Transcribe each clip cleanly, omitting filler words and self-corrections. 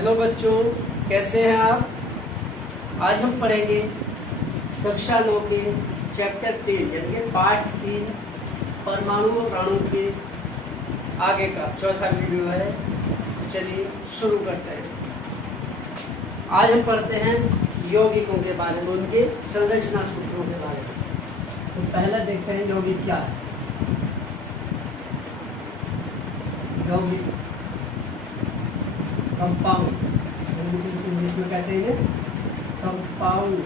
Hello बच्चों, कैसे हैं आप। आज हम पढ़ेंगे कक्षा 9 के चैप्टर 3 यानी कि पाठ 3 परमाणु और अणु के आगे का चौथा वीडियो है। चलिए शुरू करते हैं। आज हम पढ़ते हैं यौगिकों के बारे में, उनके संरचना सूत्रों के बारे में। तो पहले देखते हैं यौगिक क्या है। यौगिक कंपाउंड, इंग्लिश में कहते हैं कंपाउंड।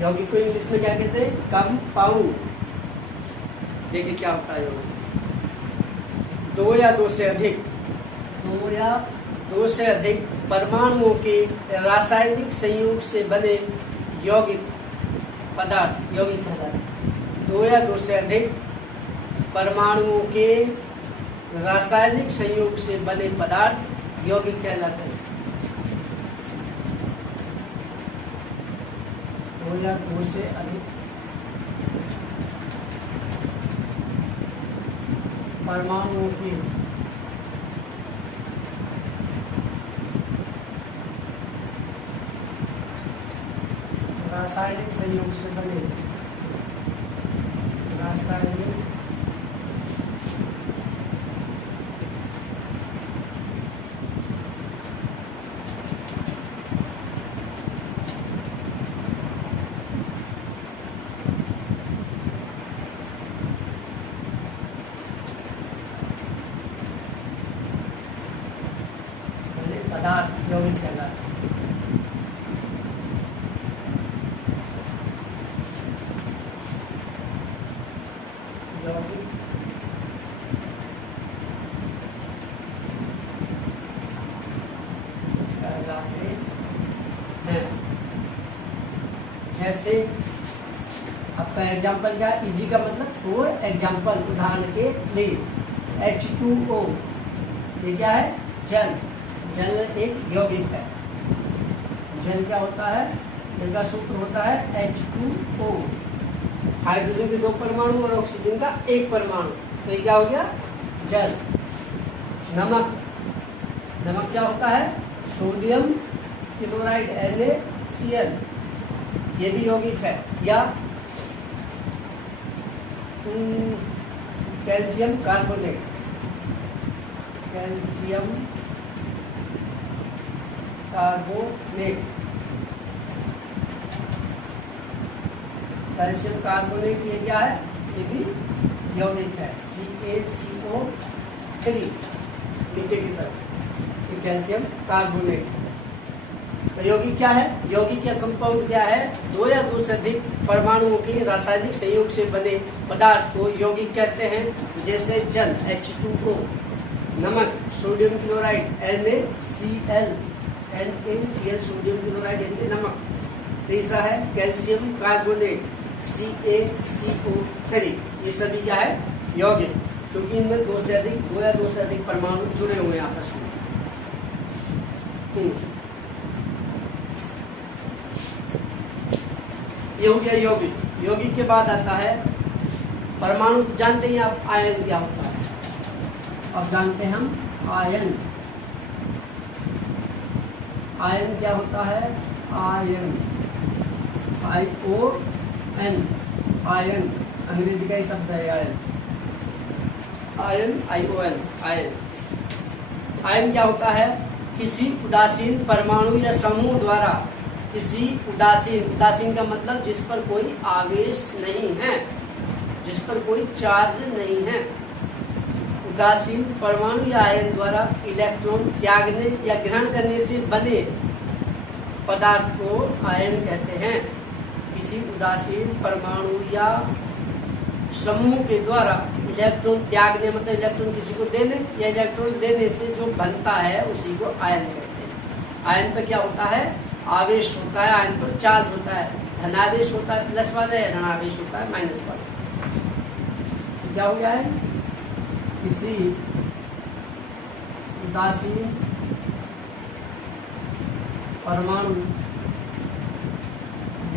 यौगिक को इंग्लिश में क्या कहते हैं? कंपाउंड। देखिए क्या होता है यौगिक। दो या दो से अधिक परमाणुओं के रासायनिक संयोग से बने यौगिक पदार्थ यौगिक कहलाते। दो या दो से अधिक परमाणुओं के रासायनिक संयोग से बने पदार्थ यौगिक कहलाते हैं। दो या दो से अधिक परमाणुओं की रासायनिक संयोग से बने रासायनिक पदार्थ यौगिक कहलाते हैं। यौगिक कहलाते हैं। जैसे आपका एग्जाम्पल क्या है? इजी का मतलब फॉर एग्जाम्पल, उदाहरण के लिए H2O, ये क्या है? जल। जल एक यौगिक है। जल क्या होता है? जल का सूत्र होता है H2O, हाइड्रोजन के 2 परमाणु और ऑक्सीजन का 1 परमाणु। तो ये क्या हो गया? जल। नमक, नमक क्या होता है? सोडियम क्लोराइड NaCl, ये भी यौगिक है। या calcium carbonate, calcium carbonate, calcium carbonate ये क्या है? ये भी यौगिक है। CaCO3 नीचे की तरफ, ये कैल्शियम कार्बोनेट। तो यौगिक क्या है? यौगिक या कंपाउंड क्या है? दो या दो से अधिक परमाणुओं के रासायनिक संयोग से बने पदार्थ को यौगिक कहते हैं। जैसे जल H2O, नमक sodium chloride NaCl, sodium chloride यानी कि नमक। तीसरा है कैल्शियम कार्बोनेट CaCO3, ये सभी क्या है? यौगिक, क्योंकि इनमें दो या दो से अधिक परमाणु जुड़े हुए हैं आपस में। ये हो गया यौगिक। यौगिक के बाद आता है परमाणु। जानते हैं आप आयन क्या होता है? अब जानते हैं हम आयन। आयन क्या होता है? आयन ION, आयन अंग्रेजी का ही शब्द है ion. Ion ION, ion. Ion क्या होता है? किसी उदासीन परमाणु या समूह द्वारा किसी उदासीन का मतलब जिस पर कोई आवेश नहीं है, जिस पर कोई चार्ज नहीं है, उदासीन परमाणु या आयन द्वारा इलेक्ट्रॉन त्यागने या ग्रहण करने से बने पदार्थ को आयन कहते हैं। किसी उदासीन परमाणु या समूह के द्वारा इलेक्ट्रॉन त्यागने मतलब इलेक्ट्रॉन किसी को देने या इलेक्ट्रॉन लेने से जो बनता है उसी को आयन कहते हैं। आयन पर क्या होता है? आवेश होता है। आयन पर चार्ज होता है। धनावेश होता है प्लस वाले, ऋणावेश होता है माइनस वाले। क्या हो गया है? किसी उदासीन परमाणु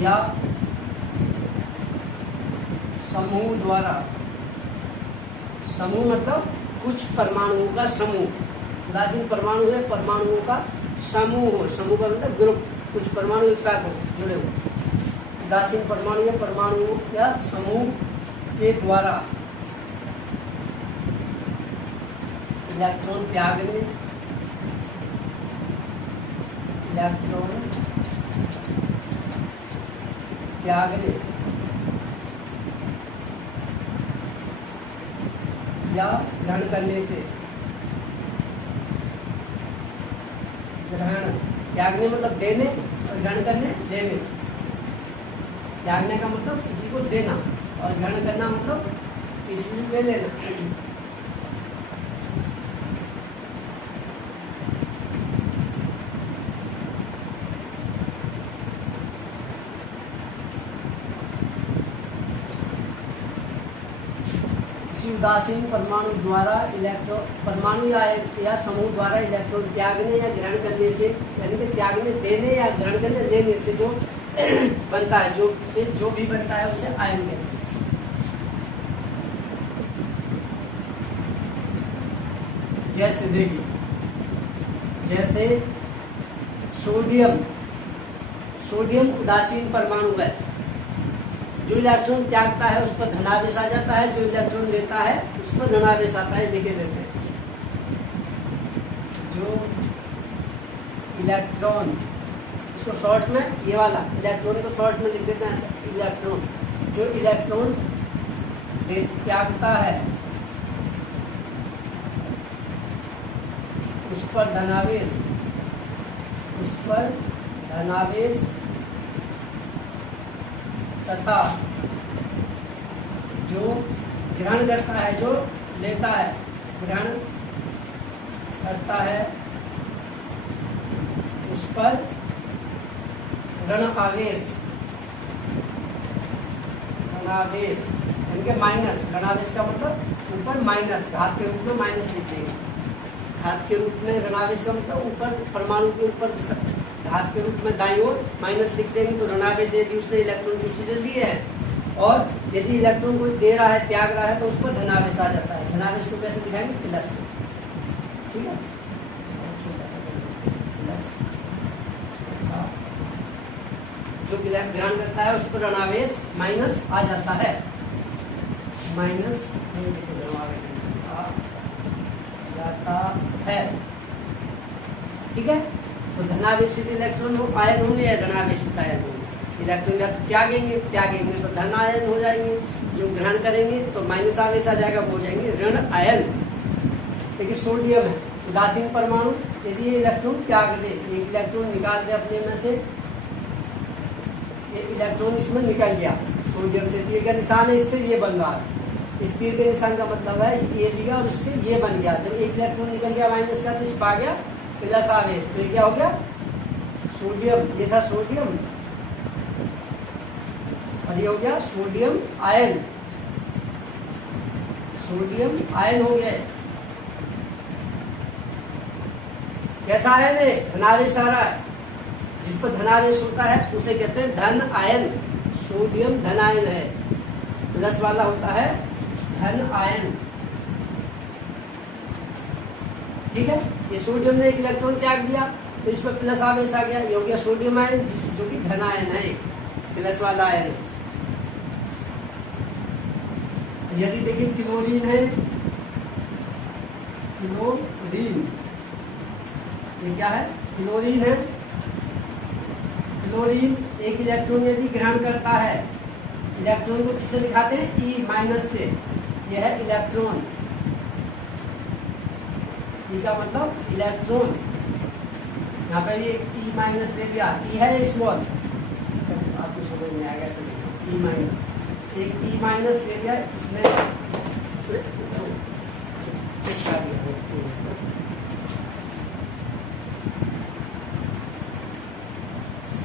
या समूह द्वारा, समूह मतलब कुछ परमाणुओं का समूह। उदासीन परमाणु है, परमाणुओं का समूह हो, समूह का मतलब ग्रुप, कुछ परमाणु एक साथ हो, जुड़े हो। उदासीन परमाणु या परमाणुओं या समूह के द्वारा इलेक्ट्रॉन त्यागने, इलेक्ट्रॉन त्यागने या ग्रहण करने से, ग्रहण त्यागने मतलब देने और ग्रहण करने देने। त्यागने का मतलब किसी को देना और ग्रहण करना मतलब किसी से ले लेना। उदासीन परमाणु द्वारा इलेक्ट्रॉन, परमाणु या समूह द्वारा इलेक्ट्रॉन त्यागने या ग्रहण करने से, यानी कि त्यागने, देने या ग्रहण करने, लेने से जो बनता है, जो भी बनता है उसे आयन कहते हैं। जैसे देखिए, जैसे सोडियम, सोडियम उदासीन परमाणु है। जो इलेक्ट्रॉन त्यागता है उस पर धनावेश आ जाता है, जो इलेक्ट्रॉन लेता है उस पर ऋणावेश आता है। लिखे देते हैं, जो इलेक्ट्रॉन, इसको शॉर्ट में, ये वाला इलेक्ट्रॉन को शॉर्ट में लिख देते हैं इलेक्ट्रॉन। जो इलेक्ट्रॉन त्यागता है उस पर धनावेश, उस पर धनावेश तथा जो ग्रहण करता है, जो लेता है, ग्रहण करता है उस पर ऋण आवेश, ऋणावेश यानी कि माइनस। ऋणावेश का मतलब ऊपर माइनस, घात के रूप में माइनस लिख देंगे। घात के रूप में ऋणावेश का मतलब ऊपर, परमाणु के ऊपर घात के रूप में दाईं ओर माइनस लिख देंगे। तो ऋणावेश यदि उसने इलेक्ट्रॉन किसी से लिए है और यदि इलेक्ट्रॉन कोई दे रहा है, त्याग रहा है, तो उस पर धनावेश आ जाता है। धनावेश को कैसे दिखाएंगे? प्लस से, ठीक है। प्लस जो ग्रहण करता है उस पर ऋणावेश माइनस आ जाता है, माइनस आ जाता है, ठीक है। तो धनावेशित इलेक्ट्रॉन आयन होंगे या ऋणावेशित आयन होंगे। इलेक्ट्रॉन या तो त्यागेंगे तो धन आयन हो जाएंगे, जो ग्रहण करेंगे तो माइनस आवेश आ जाएगा, वो हो जाएंगे ऋण आयन। देखिए सोडियम है उदासीन परमाणु, यदि ये इलेक्ट्रॉन त्याग दे, एक इलेक्ट्रॉन निकाल दे अपने में से, ये इलेक्ट्रॉन इसमें निकल गया सोडियम से, तीर का निशान है, इससे ये बन रहा है। इस तीर के निशान का मतलब है ये लिया और इससे ये बन गया। जब एक इलेक्ट्रॉन निकल गया माइनस का तो इस पा गया प्लस आवेश, तो ये क्या हो गया? सोडियम। ये था सोडियम और ये हो गया सोडियम आयन, सोडियम आयन हो गया। कैसा आयन है? धनावेश आ रहा है, जिस पर धनावेश होता है उसे कहते हैं धन आयन। सोडियम धन आयन है, प्लस वाला होता है धन आयन, ठीक है। ये सोडियम ने एक इलेक्ट्रॉन त्याग दिया तो इस पर प्लस आवेश आ गया, ये हो गया सोडियम आयन, जो कि धन आयन है, प्लस वाला आयन। यदि देखिए क्लोरीन है, क्लोरीन, ये क्या है? क्लोरीन है। क्लोरीन एक इलेक्ट्रॉन यदि ग्रहण करता है, इलेक्ट्रॉन को किससे दिखाते हैं? ई माइनस से। यह है इलेक्ट्रॉन, ई का मतलब इलेक्ट्रॉन, यहाँ पे भी ई माइनस दे दिया, ई है स्मॉल, आपको समझ में आएगा। ई माइनस, एक ई माइनस दे दिया, इसमें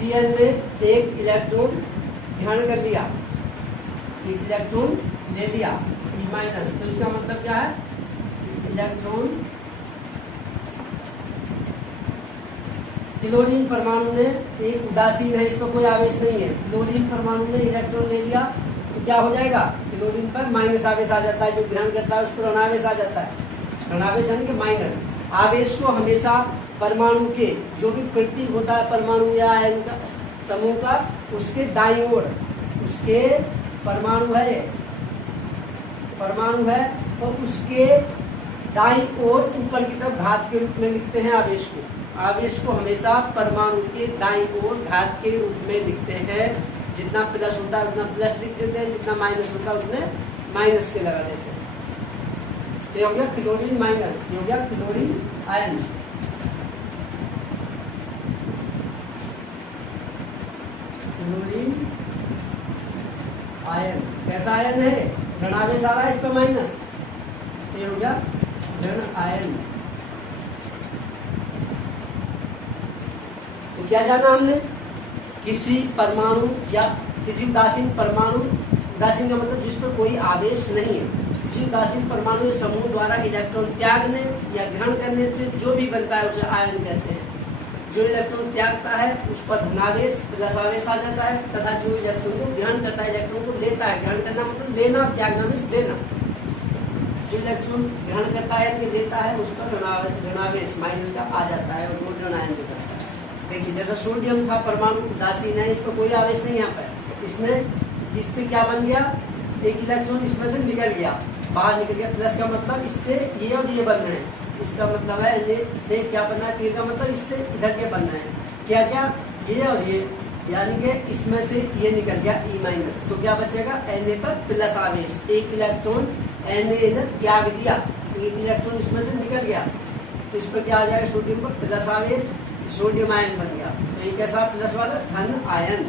Cl ने एक इलेक्ट्रॉन ग्रहण कर लिया, एक इलेक्ट्रॉन ले लिया ई माइनस, तो इसका मतलब क्या है? इलेक्ट्रॉन, क्लोरीन परमाणु ने एक उदासीन है, इस पर कोई आवेश नहीं है, क्लोरीन परमाणु ने इलेक्ट्रॉन ले लिया तो क्या हो जाएगा? क्लोरीन पर माइनस आवेश आ जाता है, जो ग्रहण करता है उस पर ऋणावेश आ जाता है। ऋणावेश यानी कि माइनस। आवेश को हमेशा परमाणु के जो भी प्रतीक होता है परमाणु या आयन का समूह का, उसके दाईं ओर, उसके परमाणु है तो उसके दाईं ओर ऊपर की तरफ घात के रूप में लिखते हैं आवेश को। आवेश को हमेशा परमाणु के दाईं ओर घात के रूप में लिखते हैं। जितना प्लस होता है उतना प्लस लिख देते हैं, जितना माइनस होता है उतने माइनस के लगा देते हैं। ये हो गया क्लोरीन माइनस, ये हो गया क्लोरीन आयन। क्लोरीन आयन कैसा आयन है? ऋणावेश आ रहा है इस पर माइनस, ये हो गया ऋण आयन। तो क्या जाना हमने? किसी परमाणु या किसी उदासीन परमाणु, उदासीन का मतलब जिस पर कोई आवेश नहीं है, किसी उदासीन परमाणु समूह द्वारा इलेक्ट्रॉन त्यागने या ग्रहण करने से जो भी बनता है उसे आयन कहते हैं। जो इलेक्ट्रॉन त्यागता है उस पर धनावेश प्लस आवेश आ जाता है, तथा जो इलेक्ट्रॉन को ग्रहण करता है, इलेक्ट्रॉन को लेता है, ग्रहण करना मतलब लेना, त्यागना मीन्स देना। जो इलेक्ट्रॉन ग्रहण करता है कि लेता है उस पर ऋणावेश माइनस का आ जाता है और वो ऋण आयन जो करता है। देखिए जैसा सोडियम था परमाणु उदासीन है, इस पर कोई आवेश नहीं यहाँ पर, इसने इससे क्या बन गया? एक इलेक्ट्रॉन इसमें से निकल गया, बाहर निकल गया। प्लस का मतलब इससे ये और ये बन रहे हैं, इसका मतलब है ये से क्या बनना है? तीर का मतलब इससे इधर के बनना है। क्या क्या? ये और ये, यानी कि इसमें से ये निकल गया ई माइनस, तो क्या बचेगा? Na पर प्लस आवेश। एक इलेक्ट्रॉन Na इधर त्याग दिया, एक इलेक्ट्रॉन इसमें से निकल गया, तो इस पर क्या आ जाएगा? सोडियम पर प्लस आवेश, सोडियम आयन बन गया। तो ये कैसा? प्लस वाला धन आयन,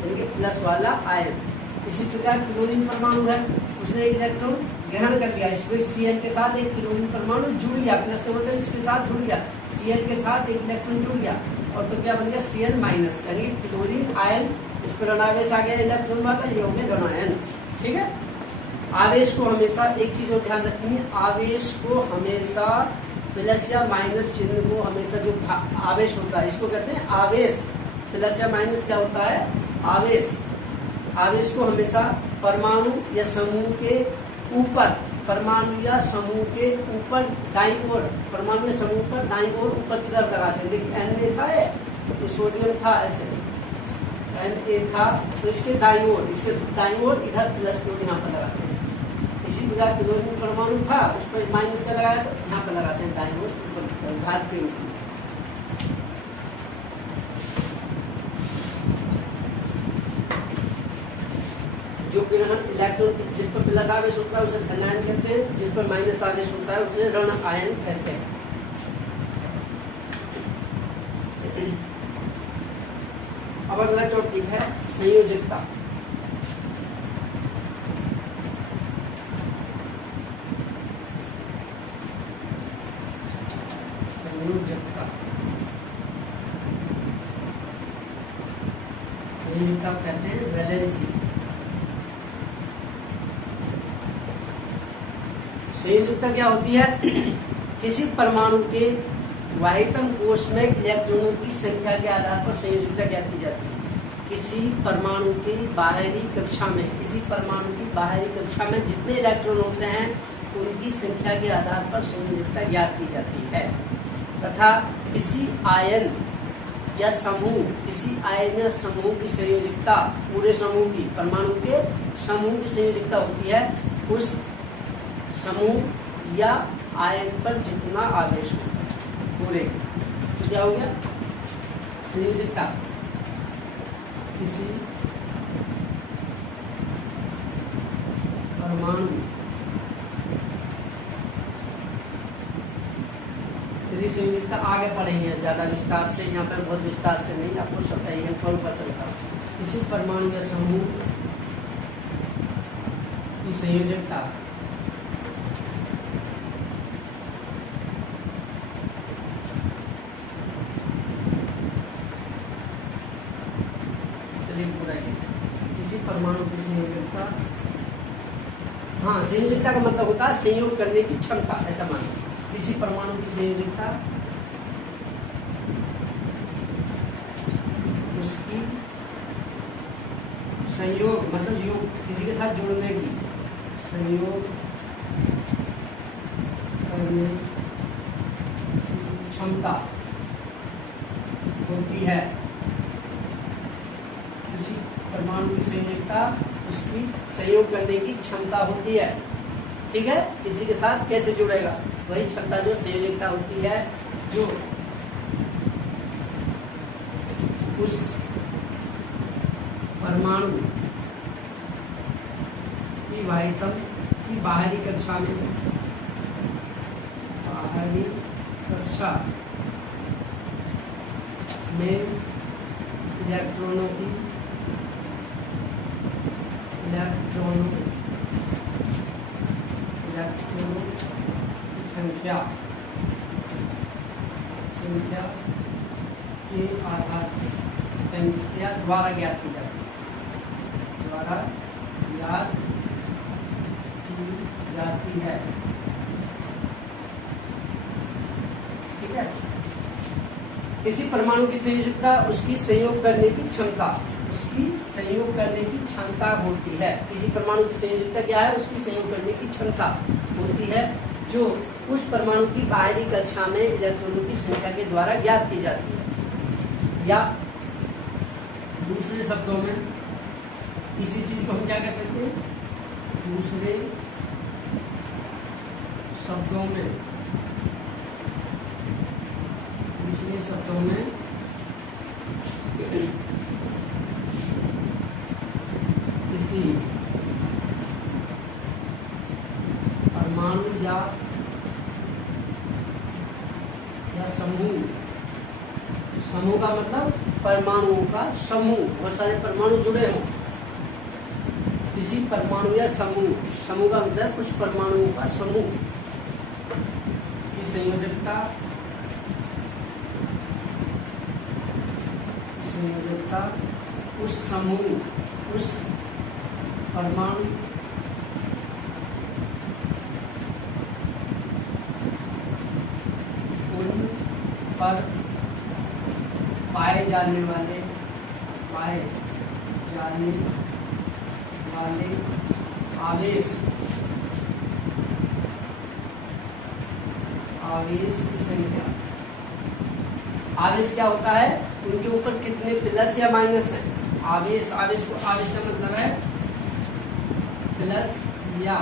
यानी कि प्लस वाला आयन। इसी प्रकार क्लोरीन परमाणु है, उसने एक इलेक्ट्रॉन ग्रहण कर लिया, इसको Cl के साथ एक क्लोरीन परमाणु जुड़ गया, प्लस का मतलब इसके साथ जुड़ गया, Cl के साथ एक इलेक्ट्रॉन जुड़ गया, और तो क्या बन गया? Cl माइनस, यानी क्लोरीन आयन। इस पर ऋणावेश आ गया इलेक्ट्रॉन वाला, ये हो गया ऋण आयन। ठीक है। आवेश को हमेशा एक चीज और ध्यान रखनी है, आवेश को हमेशा प्लस या माइनस चिन्ह को हमेशा जो आवेश होता है इसको कहते हैं आवेश। प्लस या माइनस क्या होता है? आवेश। आवेश को हमेशा परमाणु या समूह के ऊपर, परमाणु या समूह के ऊपर दाईं ओर, परमाणु या समूह पर दाईं ओर ऊपर की तरफ लगाते हैं। देखिए Na था, ये सोडियम था, ऐसे Na था, तो इसके दाईं ओर, इसके दाईं ओर इधर प्लस को यहाँ पर लगाते हैं। इसी प्रकार क्लोरीन परमाणु था, उस पर माइनस का लगाया तो यहाँ पर लगाते हैं दाईं ओर ऊपर घात के ऊपर। जो ग्रहण इलेक्ट्रॉन जिस पर प्लस आवेश होता है उसे धन आयन कहते हैं, जिस पर माइनस आवेश होता है उसे ऋण आयन कहते हैं। अब अगला टॉपिक है संयोजकता। संयोजकता कहते हैं वैलेंसी। संयोजकता क्या होती है? किसी परमाणु के वाहितम कोश में इलेक्ट्रॉनों की संख्या के आधार पर संयोजकता ज्ञात की जाती है। किसी परमाणु की बाहरी कक्षा में, किसी परमाणु की बाहरी कक्षा में जितने इलेक्ट्रॉन होते हैं उनकी संख्या के आधार पर संयोजकता ज्ञात की जाती है। तथा किसी आयन या समूह, किसी आयन या समूह की संयोजकता, पूरे समूह की, परमाणु के समूह की संयोजकता होती है उस समूह या आयन पर जितना आवेश हो पूरे। तो क्या हो गया? संयोजकता किसी परमाणु, यदि संयोजकता आगे पढ़ेंगे ज्यादा विस्तार से, यहाँ पर बहुत विस्तार से नहीं, आपको पता ही है, थोड़ा पता चलता। किसी परमाणु या समूह की संयोजकता किसी परमाणु की संयोजकता, हाँ संयोजकता का मतलब होता है संयोग करने की क्षमता, ऐसा मानो। किसी परमाणु की संयोजकता उसकी संयोग मतलब योग, किसी के साथ जुड़ने की, संयोग करने करने की क्षमता होती है। किसी परमाणु की संयोजकता उसकी संयोग करने की क्षमता होती है। ठीक है, इसी के साथ कैसे जुड़ेगा, वही क्षमता जो संयोजकता होती है, जो उस परमाणु की बाहरी कक्षा में इलेक्ट्रॉनों की संख्या के आधार संख्या द्वारा ज्ञात की जाती है। ठीक है, किसी परमाणु की संयोजकता उसकी संयोग करने की क्षमता होती है। किसी परमाणु की संयोजकता क्या है, उसकी संयोग करने की क्षमता होती है, जो उस परमाणु की बाहरी कक्षा में इलेक्ट्रॉनों की संख्या के द्वारा ज्ञात की जाती है। या दूसरे शब्दों में किसी चीज को हम क्या कह सकते हैं, दूसरे शब्दों में किसी परमाणु या समूह का मतलब परमाणुओं का समूह, बहुत सारे परमाणु जुड़े हों। किसी परमाणु या समूह का मतलब कुछ परमाणुओं का समूह की संयोजकता उस परमाणु उन पर पाए जाने वाले आवेश की संख्या। आवेश क्या होता है, उनके ऊपर कितने प्लस या माइनस है। आवेश का मतलब है प्लस या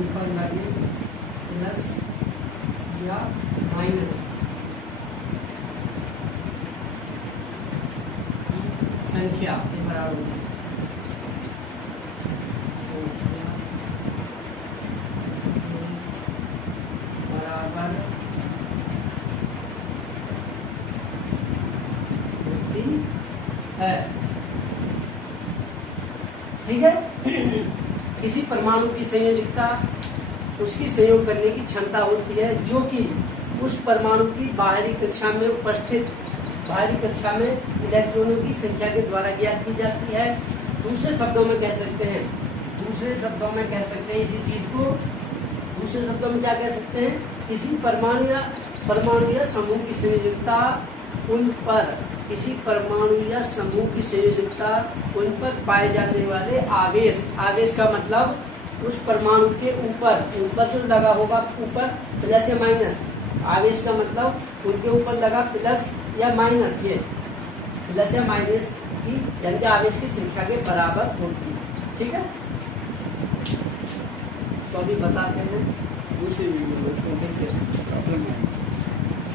ऊपर लगे प्लस या माइनस संख्या के बराबर होती है। ठीक है, किसी परमाणु की संयोजकता उसकी संयोग करने की क्षमता होती है, जो कि उस परमाणु की बाहरी कक्षा में उपस्थित इलेक्ट्रॉनों की संख्या के द्वारा ज्ञात की जाती है। दूसरे शब्दों में कह सकते हैं इसी चीज को दूसरे शब्दों में क्या कह सकते हैं, किसी परमाणु या समूह की संयोजकता उन पर पाए जाने वाले आवेश का मतलब उस परमाणु के ऊपर जो लगा होगा, ऊपर प्लस या माइनस। आवेश का मतलब उनके ऊपर लगा प्लस या माइनस, ये प्लस या माइनस की यानी कि आवेश की संख्या के बराबर होती है। ठीक है, तो अभी बताते हैं दूसरी वीडियो में।